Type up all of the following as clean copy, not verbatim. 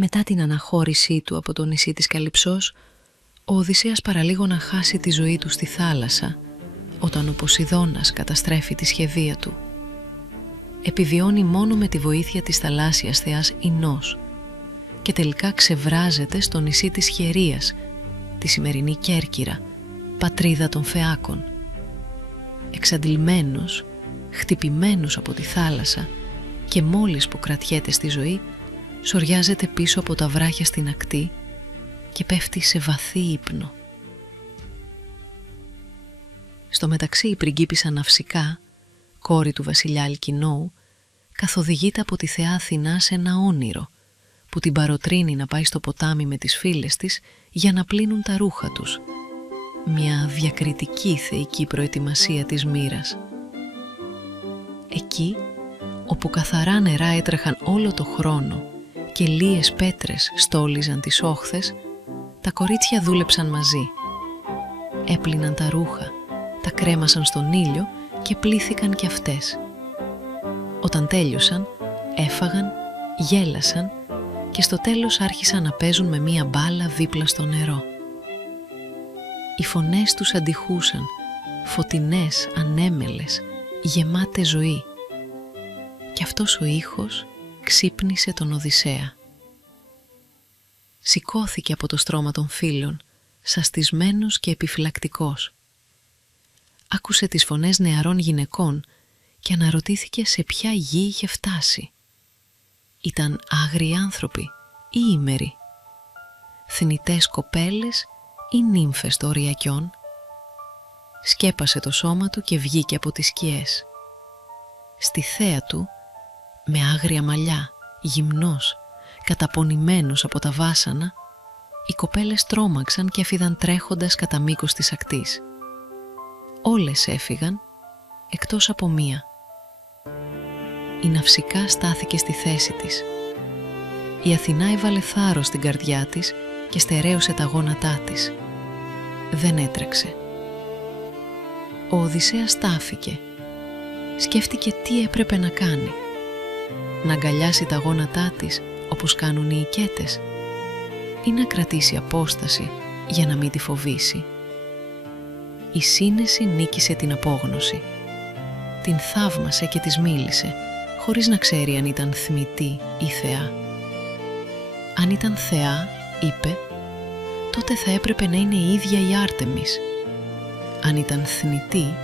Μετά την αναχώρησή του από το νησί της Καλυψός, ο Οδυσσέας παραλίγο να χάσει τη ζωή του στη θάλασσα, όταν ο Ποσειδώνας καταστρέφει τη σχεδία του. Επιβιώνει μόνο με τη βοήθεια της θαλάσσιας θεάς Ινός και τελικά ξεβράζεται στο νησί της Χερίας, τη σημερινή Κέρκυρα, πατρίδα των Φεάκων. Εξαντλημένος, χτυπημένος από τη θάλασσα και μόλις που κρατιέται στη ζωή, σοριάζεται πίσω από τα βράχια στην ακτή και πέφτει σε βαθύ ύπνο. Στο μεταξύ η πριγκίπισσα Ναυσικά, κόρη του βασιλιά Αλκινόου, καθοδηγείται από τη θεά Αθηνά σε ένα όνειρο που την παροτρύνει να πάει στο ποτάμι με τις φίλες της για να πλύνουν τα ρούχα τους. Μια διακριτική θεϊκή προετοιμασία της μοίρας. Εκεί, όπου καθαρά νερά έτρεχαν όλο το χρόνο και λίες πέτρες στόλιζαν τις όχθες, τα κορίτσια δούλεψαν μαζί. Έπλυναν τα ρούχα, τα κρέμασαν στον ήλιο και πλήθηκαν κι αυτές. Όταν τέλειωσαν, έφαγαν, γέλασαν και στο τέλος άρχισαν να παίζουν με μία μπάλα δίπλα στο νερό. Οι φωνές τους αντιχούσαν, φωτεινές, ανέμελες, γεμάτες ζωή. Και αυτός ο ήχος ξύπνησε τον Οδυσσέα. Σηκώθηκε από το στρώμα των φίλων, σαστισμένος και επιφυλακτικός. Άκουσε τις φωνές νεαρών γυναικών και αναρωτήθηκε σε ποια γη είχε φτάσει. Ήταν άγριοι άνθρωποι ή ήμεροι, θνητές κοπέλες ή νύμφες των οριακιών. Σκέπασε το σώμα του και βγήκε από τις σκιές. Στη θέα του, με άγρια μαλλιά, γυμνός, καταπονημένος από τα βάσανα, οι κοπέλες τρόμαξαν και έφυγαν τρέχοντας κατά μήκος της ακτής. Όλες έφυγαν, εκτός από μία. Η Ναυσικά στάθηκε στη θέση της. Η Αθηνά έβαλε θάρρος στην καρδιά της και στερέωσε τα γόνατά της. Δεν έτρεξε. Ο Οδυσσέας στάθηκε. Σκέφτηκε τι έπρεπε να κάνει. Να αγκαλιάσει τα γόνατά της όπως κάνουν οι οικέτες ή να κρατήσει απόσταση για να μην τη φοβήσει. Η σύνεση νίκησε την απόγνωση. Την θαύμασε και της μίλησε, χωρίς να ξέρει αν ήταν θμητή ή θεά. Αν ήταν θεά, είπε, τότε θα έπρεπε να είναι η ίδια η Άρτεμις. Αν ήταν θνητή,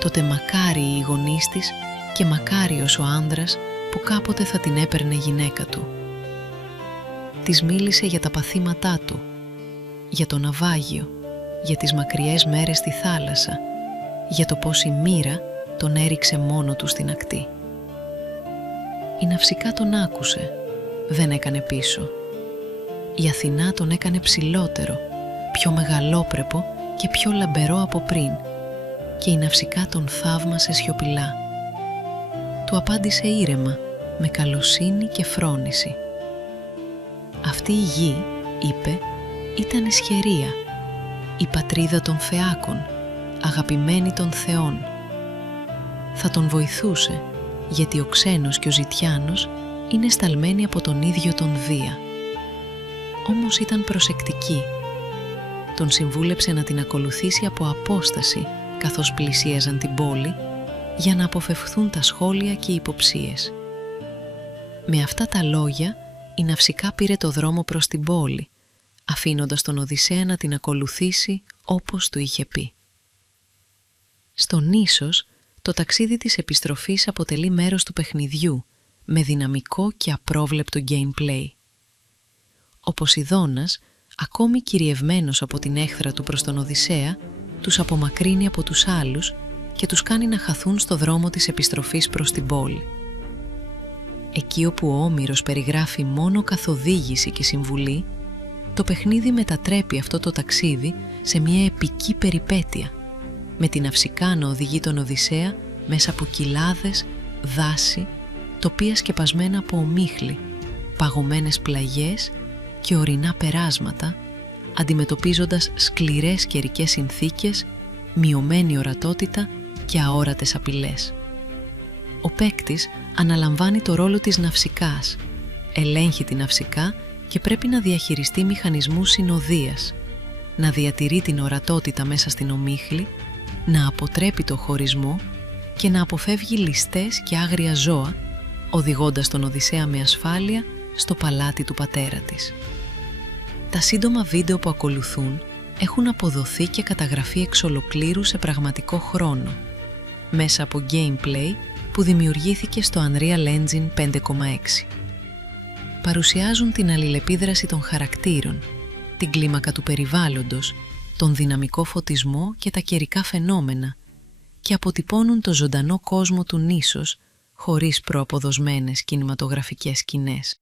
τότε μακάρι οι γονείς της και μακάριος ο άνδρας που κάποτε θα την έπαιρνε γυναίκα του. Της μίλησε για τα παθήματά του, για το ναυάγιο, για τις μακριές μέρες στη θάλασσα, για το πως η μοίρα τον έριξε μόνο του στην ακτή. Η Ναυσικά τον άκουσε, δεν έκανε πίσω. Η Αθηνά τον έκανε ψηλότερο, πιο μεγαλόπρεπο και πιο λαμπερό από πριν και η Ναυσικά τον θαύμασε σιωπηλά. Του απάντησε ήρεμα, με καλοσύνη και φρόνηση. Αυτή η γη, είπε, ήταν η Σχερία, η πατρίδα των Φεάκων, αγαπημένη των θεών. Θα τον βοηθούσε, γιατί ο ξένος και ο ζητιάνος είναι σταλμένοι από τον ίδιο τον Δία. Όμως ήταν προσεκτική. Τον συμβούλεψε να την ακολουθήσει από απόσταση, καθώς πλησίαζαν την πόλη, για να αποφευχθούν τα σχόλια και οι υποψίες. Με αυτά τα λόγια, η Ναυσικά πήρε το δρόμο προς την πόλη, αφήνοντας τον Οδυσσέα να την ακολουθήσει όπως του είχε πει. Στον ίσος, το ταξίδι της επιστροφής αποτελεί μέρος του παιχνιδιού, με δυναμικό και απρόβλεπτο gameplay. Ο Ποσειδώνας, ακόμη κυριευμένος από την έχθρα του προς τον Οδυσσέα, τους απομακρύνει από τους άλλους και τους κάνει να χαθούν στο δρόμο της επιστροφής προς την πόλη. Εκεί όπου ο Όμηρος περιγράφει μόνο καθοδήγηση και συμβουλή, το παιχνίδι μετατρέπει αυτό το ταξίδι σε μια επική περιπέτεια, με την Ναυσικά να οδηγεί τον Οδυσσέα μέσα από κοιλάδες, δάση, τοπία σκεπασμένα από ομίχλη, παγωμένες πλαγιές και ορεινά περάσματα, αντιμετωπίζοντας σκληρές καιρικές συνθήκες, μειωμένη ορατότητα και αόρατες απειλές. Ο παίκτης αναλαμβάνει το ρόλο της Ναυσικάς, ελέγχει την Ναυσικά και πρέπει να διαχειριστεί μηχανισμούς συνοδείας, να διατηρεί την ορατότητα μέσα στην ομίχλη, να αποτρέπει το χωρισμό και να αποφεύγει ληστές και άγρια ζώα, οδηγώντας τον Οδυσσέα με ασφάλεια στο παλάτι του πατέρα της. Τα σύντομα βίντεο που ακολουθούν έχουν αποδοθεί και καταγραφεί εξ ολοκλήρου σε πραγματικό χρόνο, μέσα από gameplay που δημιουργήθηκε στο Unreal Engine 5.6. Παρουσιάζουν την αλληλεπίδραση των χαρακτήρων, την κλίμακα του περιβάλλοντος, τον δυναμικό φωτισμό και τα καιρικά φαινόμενα και αποτυπώνουν το ζωντανό κόσμο του νήσος χωρίς προαποδοσμένες κινηματογραφικές σκηνές.